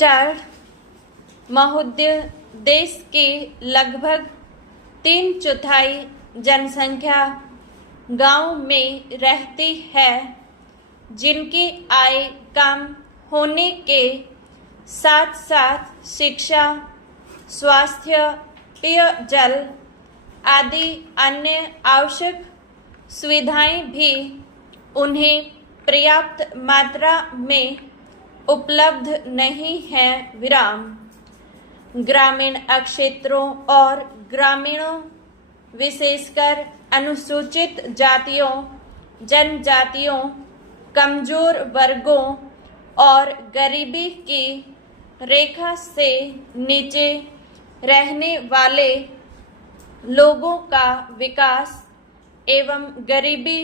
Star महोदय देश की लगभग 3/4 जनसंख्या गांव में रहती है, जिनकी आय कम होने के साथ साथ शिक्षा, स्वास्थ्य, पेयजल आदि अन्य आवश्यक सुविधाएं भी उन्हें पर्याप्त मात्रा में उपलब्ध नहीं है। ग्रामीण क्षेत्रों और ग्रामीणों विशेषकर अनुसूचित जातियों, जनजातियों, कमजोर वर्गों और गरीबी की रेखा से नीचे रहने वाले लोगों का विकास एवं गरीबी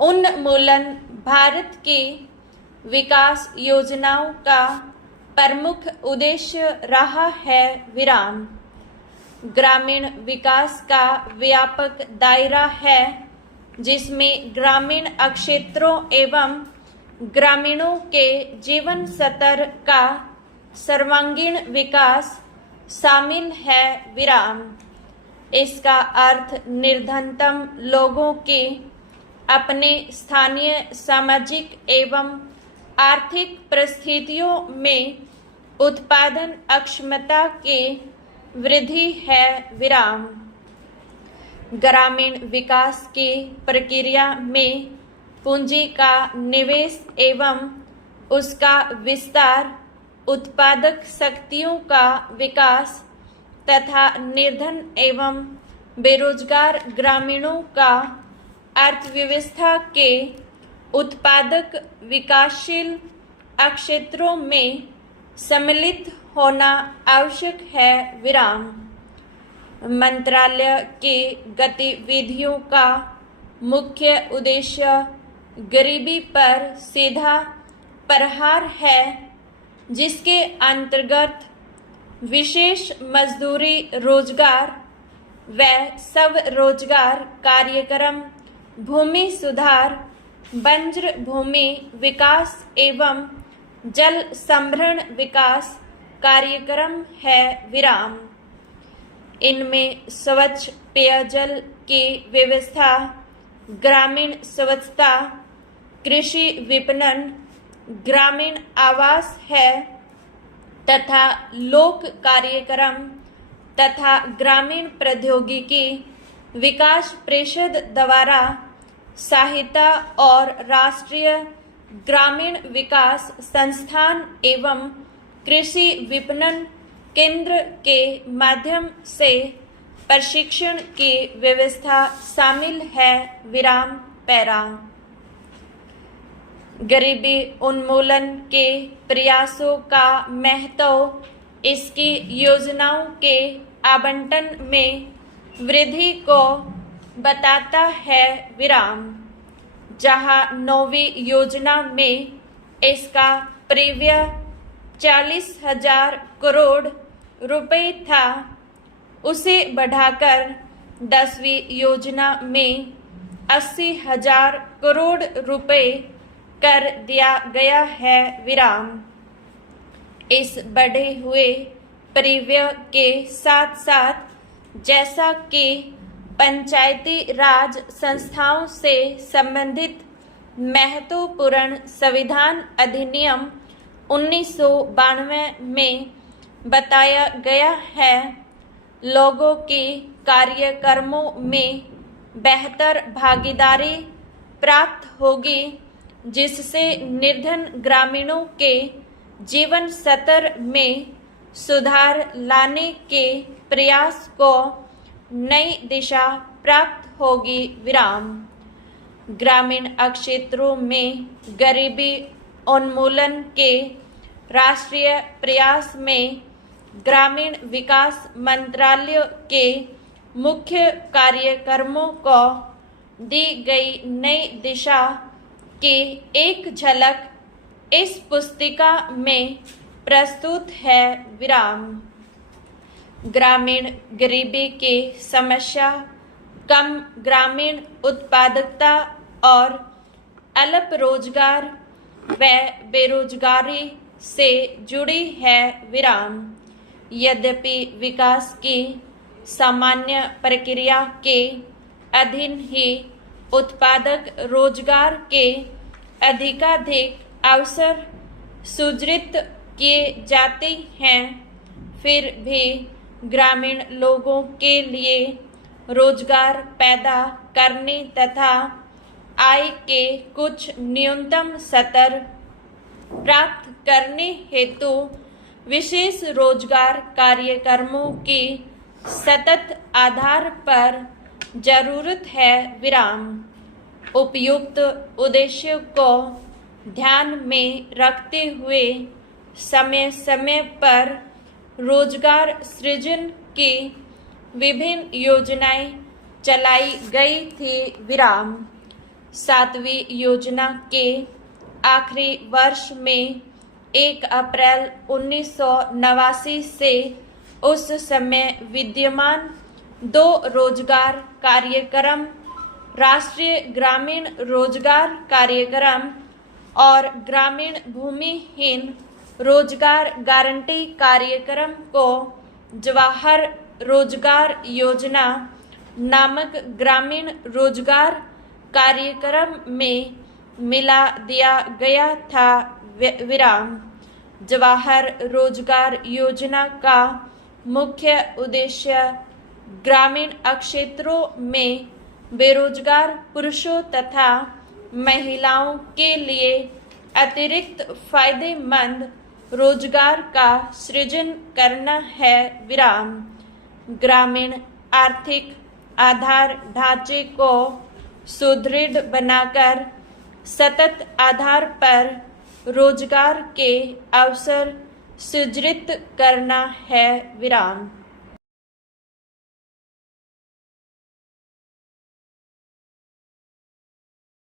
उन्मूलन भारत की विकास योजनाओं का प्रमुख उद्देश्य रहा है। ग्रामीण विकास का व्यापक दायरा है, जिसमें ग्रामीण क्षेत्रों एवं ग्रामीणों के जीवन स्तर का सर्वांगीण विकास शामिल है। इसका अर्थ निर्धनतम लोगों के अपने स्थानीय सामाजिक एवं आर्थिक परिस्थितियों में उत्पादन क्षमता की वृद्धि है। ग्रामीण विकास की प्रक्रिया में पूंजी का निवेश एवं उसका विस्तार, उत्पादक शक्तियों का विकास तथा निर्धन एवं बेरोजगार ग्रामीणों का अर्थव्यवस्था के उत्पादक विकासशील क्षेत्रों में सम्मिलित होना आवश्यक है। मंत्रालय की गतिविधियों का मुख्य उद्देश्य गरीबी पर सीधा प्रहार है, जिसके अंतर्गत विशेष मजदूरी रोजगार व स्वरोजगार कार्यक्रम, भूमि सुधार, बंजर भूमि विकास एवं जल संभरण विकास कार्यक्रम है। इनमें स्वच्छ पेयजल की व्यवस्था, ग्रामीण स्वच्छता, कृषि विपणन, ग्रामीण आवास है तथा लोक कार्यक्रम तथा ग्रामीण प्रौद्योगिकी विकास परिषद द्वारा सहायता और राष्ट्रीय ग्रामीण विकास संस्थान एवं कृषि विपणन केंद्र के माध्यम से प्रशिक्षण की व्यवस्था शामिल है। गरीबी उन्मूलन के प्रयासों का महत्व इसकी योजनाओं के आवंटन में वृद्धि को बताता है। जहां 9वीं योजना में इसका परिव्यय 40,000 करोड़ रुपए था, उसे बढ़ाकर 10वीं योजना में 80,000 करोड़ रुपए कर दिया गया है। इस बढ़े हुए परिव्यय के साथ साथ जैसा कि पंचायती राज संस्थाओं से संबंधित महत्वपूर्ण संविधान अधिनियम 1992 में बताया गया है, लोगों की कार्यक्रमों में बेहतर भागीदारी प्राप्त होगी, जिससे निर्धन ग्रामीणों के जीवन स्तर में सुधार लाने के प्रयास को नई दिशा प्राप्त होगी। ग्रामीण क्षेत्रों में गरीबी उन्मूलन के राष्ट्रीय प्रयास में ग्रामीण विकास मंत्रालय के मुख्य कार्यक्रमों को दी गई नई दिशा की एक झलक इस पुस्तिका में प्रस्तुत है। ग्रामीण गरीबी की समस्या, कम ग्रामीण उत्पादकता और अल्प रोजगार व बेरोजगारी से जुड़ी है विराम। यद्यपि विकास की सामान्य प्रक्रिया के अधीन ही उत्पादक रोजगार के अधिकाधिक अवसर सृजित किए जाते हैं, फिर भी ग्रामीण लोगों के लिए रोजगार पैदा करने तथा आय के कुछ न्यूनतम स्तर प्राप्त करने हेतु विशेष रोजगार कार्यक्रमों की सतत आधार पर जरूरत है विराम। उपयुक्त उद्देश्यों को ध्यान में रखते हुए समय समय पर रोजगार सृजन की विभिन्न योजनाएं चलाई गई थी विराम। 7वीं योजना के आखिरी वर्ष में 1 अप्रैल 1989 से उस समय विद्यमान 2 रोजगार कार्यक्रम, राष्ट्रीय ग्रामीण रोजगार कार्यक्रम और ग्रामीण भूमिहीन रोजगार गारंटी कार्यक्रम को जवाहर रोजगार योजना नामक ग्रामीण रोजगार कार्यक्रम में मिला दिया गया था विराम। जवाहर रोजगार योजना का मुख्य उद्देश्य ग्रामीण क्षेत्रों में बेरोजगार पुरुषों तथा महिलाओं के लिए अतिरिक्त फायदेमंद रोजगार का सृजन करना है विराम। ग्रामीण आर्थिक आधार ढांचे को सुदृढ़ बनाकर सतत आधार पर रोजगार के अवसर सृजित करना है विराम।